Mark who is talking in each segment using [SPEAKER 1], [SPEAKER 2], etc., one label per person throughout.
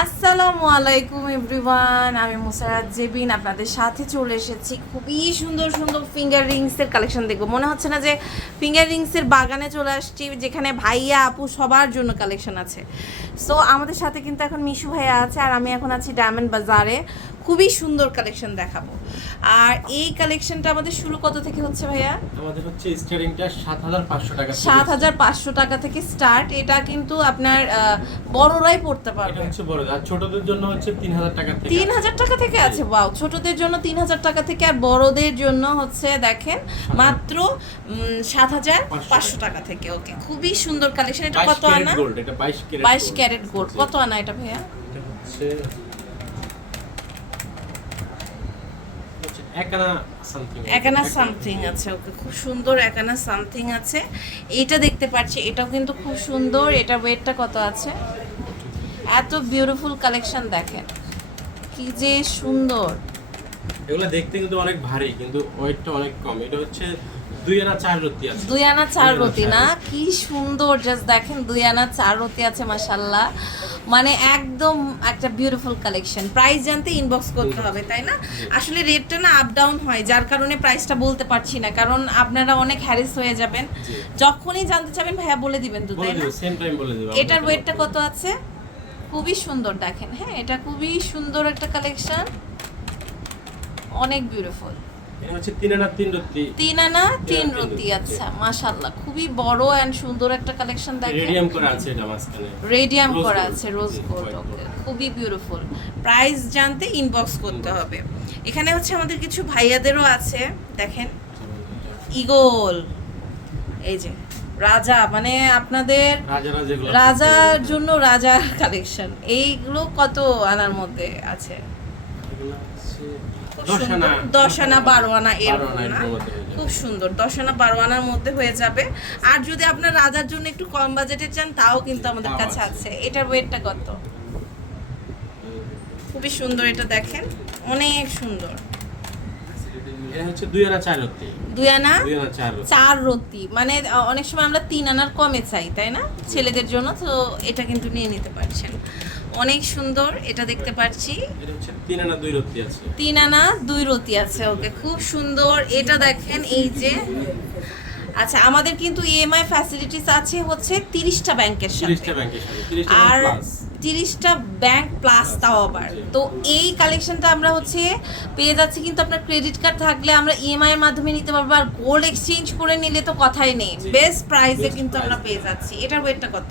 [SPEAKER 1] আসসালামু আলাইকুম এভরিওয়ান, আমি মুসারাত জেবিন, আপনাদের সাথে চলে এসেছি খুবই সুন্দর সুন্দর ফিঙ্গার রিংসের কালেকশন দেখব। মনে হচ্ছে না যে ফিঙ্গার রিংসের বাগানে চলে আসছি, যেখানে ভাইয়া, আপু সবার জন্য কালেকশন আছে। সো আমাদের সাথে কিন্তু এখন মিশু ভাইয়া আছে, আর আমি এখন আছি ডায়মন্ড বাজারে খুবই সুন্দর কালেকশন দেখাবো। আর এই কালেকশনটা আমাদের শুরু কত থেকে হচ্ছে ভাইয়া?
[SPEAKER 2] আমাদের হচ্ছে স্টারিংটা সাত হাজার পাঁচশো টাকা থেকে
[SPEAKER 1] সাত হাজার পাঁচশো টাকা থেকে স্টার্ট এটা কিন্তু আপনার বড়রাই পড়তে পারবে।
[SPEAKER 2] এটা হচ্ছে বড় আর ছোটদের জন্য হচ্ছে তিন হাজার টাকা থেকে
[SPEAKER 1] তিন হাজার টাকা থেকে আছে। ওয়াও ছোটদের জন্য তিন হাজার টাকা থেকে আর বড়দের জন্য হচ্ছে দেখেন মাত্র সাত হাজার পাঁচশো টাকা। থেকে ওকে খুবই সুন্দর কালেকশন এটা কত আনা?
[SPEAKER 2] গোল্ড এটা ক্যারেট
[SPEAKER 1] বাইশ ক্যারেট গোল্ড কত আনা এটা ভাইয়া?
[SPEAKER 2] এটা হচ্ছে হচ্ছে এক আনা সামথিং
[SPEAKER 1] একানা সামথিং আছে। ওকে খুব সুন্দর একানা সামথিং আছে। এইটা দেখতে পাচ্ছি এটাও কিন্তু খুব সুন্দর এটা ওয়েটটা কত আছে? এত বিউটিফুল কালেকশন দেখেন কি যে সুন্দর।
[SPEAKER 2] এগুলো দেখতে কিন্তু অনেক ভারী কিন্তু ওয়েটটা অনেক কম। এটা হচ্ছে দুই আনা চার রত্তি আছে।
[SPEAKER 1] দুই আনা চার রতি না? কি সুন্দর জাস্ট দেখেন দুই আনা চার রতি আছে মাশাল্লাহ মানে একদম একটা বিউটিফুল কালেকশন প্রাইস জানতে ইনবক্স করতে হবে তাই না? আসলে রেটটা না আপ ডাউন হয় যার কারণে প্রাইসটা বলতে পারছি না। কারণ আপনারা অনেক হ্যারিস হয়ে যাবেন। যখনই জানতে চাবেন ভাইয়া বলে দিবেন তো তাই না? এটার ওয়েটটা কত আছে? খুবই সুন্দর দেখেন। হ্যাঁ এটা খুবই সুন্দর একটা কালেকশন অনেক বিউটিফুল
[SPEAKER 2] হচ্ছে তিন আনা তিন রত্তি
[SPEAKER 1] তিন আনা তিন
[SPEAKER 2] তিন
[SPEAKER 1] রতি
[SPEAKER 2] রতি,
[SPEAKER 1] আচ্ছা খুবই বড় এন্ড সুন্দর একটা কালেকশন দেখেন।
[SPEAKER 2] রেডিয়াম করা আছে এটা মাঝখানে।
[SPEAKER 1] রেডিয়াম করা আছে রোজ গোল্ড ওকে খুবই বিউটিফুল প্রাইস জানতে ইনবক্স করতে হবে। এখানে হচ্ছে আমাদের কিছু ভাইয়াদেরও আছে দেখেন। ইগল এই যে রাজা মানে আপনাদের
[SPEAKER 2] রাজার
[SPEAKER 1] জন্য রাজার কালেকশন এইগুলো কত আনার মধ্যে আছে
[SPEAKER 2] এগুলো হচ্ছে
[SPEAKER 1] খুব সুন্দর। দশ আনা বারো আনা এরকম না
[SPEAKER 2] এরকম মধ্যে হয়ে।
[SPEAKER 1] খুব সুন্দর। দশ আনা বারো আনার মধ্যে হয়ে যাবে। আর যদি আপনার রাজার জন্য একটু কম বাজেটে চান তাও কিন্তু আমাদের কাছে
[SPEAKER 2] আছে।
[SPEAKER 1] এটার ওয়েটটা কত? খুবই সুন্দর এটা দেখেন। অনেক সুন্দর।
[SPEAKER 2] দুই আনা চার
[SPEAKER 1] রতি। মানে অনেক সময় আমরা তিন আনার কমে চাই তাই না? ছেলেদের জন্য তো এটা কিন্তু নিয়ে নিতে পারছেন। অনেক সুন্দর এটা দেখতে পাচ্ছি।
[SPEAKER 2] তিন আনা দুই রত্তি আছে।
[SPEAKER 1] তিন আনা দুই রতি আছে ওকে খুব সুন্দর। এটা দেখেন এই যে আচ্ছা আমাদের কিন্তু ইএমআই ফ্যাসিলিটিস আছে হচ্ছে তিরিশটা ব্যাংকের সাথে। আর তিরিশটা ব্যাংক প্লাস তাও আবার। তো এই কালেকশনটা আমরা হচ্ছে পেয়ে যাচ্ছি কিন্তু আপনার ক্রেডিট কার্ড থাকলে আমরা ইএমআই এর মাধ্যমে নিতে পারব আর গোল্ড এক্সচেঞ্জ করে নিলে তো কথাই নেই। বেস্ট প্রাইসে কিন্তু আমরা পেয়ে যাচ্ছি। এটার ওয়েটটা কত?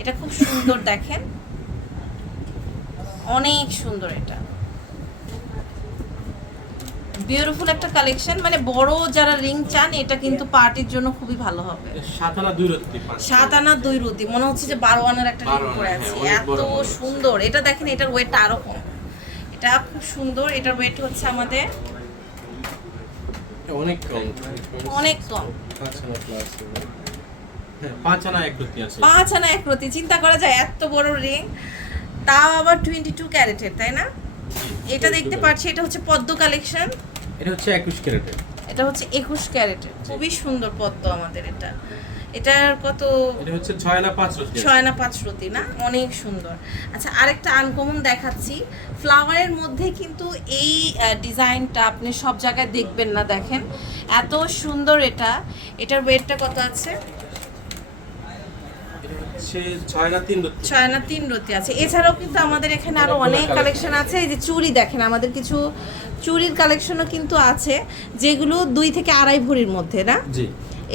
[SPEAKER 1] এটা খুব সুন্দর দেখেন। অনেক সুন্দর এটা। বিউটিফুল একটা কালেকশন মানে বড় যারা রিং চান এটা কিন্তু পার্টির জন্য খুবই ভালো হবে।
[SPEAKER 2] সাত আনা দুই রত্তি
[SPEAKER 1] সাত আনা দুই মনে হচ্ছে যে বারো আনার একটা রিং পরে
[SPEAKER 2] হ্যাঁ,
[SPEAKER 1] আছে। এত। সুন্দর। এটা দেখেন এটার ওয়েটটা আরও কম। এটা খুব সুন্দর এটার ওয়েট হচ্ছে আমাদের
[SPEAKER 2] অনেক কম।
[SPEAKER 1] অনেক কম।
[SPEAKER 2] পাঁচ আনা হ্যাঁ এক রত্তি আছে।
[SPEAKER 1] পাঁচ আনা এক রতি চিন্তা করা যায় এত বড় রিং তাও আবার টোয়েন্টি টু ক্যারেটের তাই না? এটা দেখতে পাচ্ছি এটা হচ্ছে পদ্ম কালেকশন।
[SPEAKER 2] এটা হচ্ছে একুশ ক্যারেটের।
[SPEAKER 1] এটা হচ্ছে একুশ ক্যারেটের খুবই সুন্দর পদ্ম আমাদের এটা। এটার কত?
[SPEAKER 2] এটা হচ্ছে ছয় আনা পাঁচ আছে।
[SPEAKER 1] ছয় না পাঁচ রতি না? অনেক সুন্দর। আচ্ছা আরেকটা আনকমন দেখাচ্ছি। ফ্লাওয়ারের মধ্যে কিন্তু এই ডিজাইনটা আপনি সব জায়গায় দেখবেন না দেখেন। এত সুন্দর এটা। এটার ওয়েটটা কত আছে?
[SPEAKER 2] হচ্ছে ছয় না তিন রত্তি
[SPEAKER 1] ছয় না তিন রতি আছে। এছাড়াও কিন্তু আমাদের এখানে
[SPEAKER 2] আরও
[SPEAKER 1] অনেক কালেকশন আছে। এই যে চুড়ি দেখেন আমাদের কিছু চুড়ির কালেকশনও কিন্তু আছে যেগুলো দুই থেকে আড়াই ভরির মধ্যে না?
[SPEAKER 2] জি।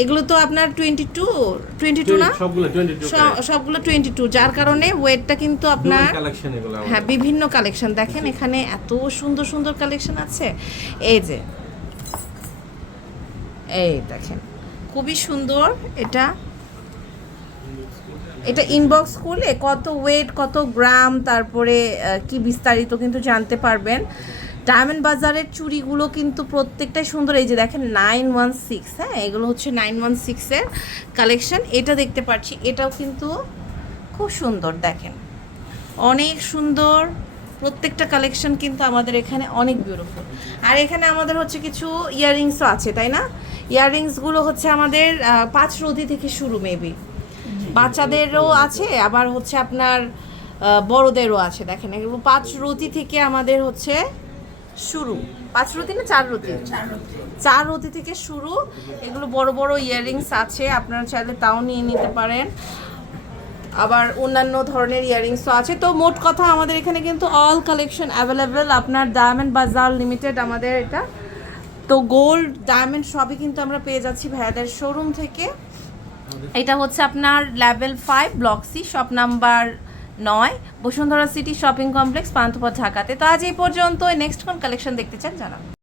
[SPEAKER 1] এগুলো তো আপনার টোয়েন্টি টু টোয়েন্টি টু না
[SPEAKER 2] সবগুলো টোয়েন্টি টু
[SPEAKER 1] যার কারণে ওয়েটটা কিন্তু আপনার
[SPEAKER 2] কালেকশন এগুলো আমাদের।
[SPEAKER 1] হ্যাঁ বিভিন্ন কালেকশন দেখেন এখানে এত সুন্দর সুন্দর কালেকশন আছে। এই যে। এই দেখেন খুবই সুন্দর এটা। এটা ইনবক্স করলে কত ওয়েট কত গ্রাম তারপরে কি বিস্তারিত কিন্তু জানতে পারবেন। ডায়মন্ড বাজারের চুড়িগুলো কিন্তু প্রত্যেকটাই সুন্দর। এই যে দেখেন নাইন ওয়ান সিক্স হ্যাঁ এগুলো হচ্ছে নাইন ওয়ান সিক্সের কালেকশন এটা দেখতে পাচ্ছি, এটাও কিন্তু খুব সুন্দর, দেখেন। অনেক সুন্দর, প্রত্যেকটা কালেকশন কিন্তু আমাদের এখানে অনেক বিউটিফুল আর এখানে আমাদের হচ্ছে কিছু ইয়াররিংসও আছে, তাই না? ইয়াররিংসগুলো হচ্ছে আমাদের পাঁচ রতি থেকে শুরু মেবি বাচ্চাদেরও আছে আবার হচ্ছে আপনার বড়দেরও আছে দেখেন। এগুলো পাঁচ রতি থেকে আমাদের হচ্ছে শুরু। পাঁচ রতি না চার রতি? চার রতি। থেকে শুরু। এগুলো বড় বড় ইয়াররিংস আছে আপনারা চাইলে তাও নিয়ে নিতে পারেন। আবার অন্যান্য ধরনের ইয়াররিংসও আছে। তো মোট কথা আমাদের এখানে কিন্তু অল কালেকশন অ্যাভেলেবেল আপনার ডায়মন্ড বাজার লিমিটেড আমাদের এটা। তো গোল্ড ডায়মন্ড সবই কিন্তু আমরা পেয়ে যাচ্ছি ভাইয়াদের শোরুম থেকে। এটা হচ্ছে আপনার level five block C shop number নয়, Bashundhara City Shopping Complex Panthapath, ঢাকাতে। তো আজ এই পর্যন্ত নেক্সট কোন কালেকশন দেখতে চান জানান।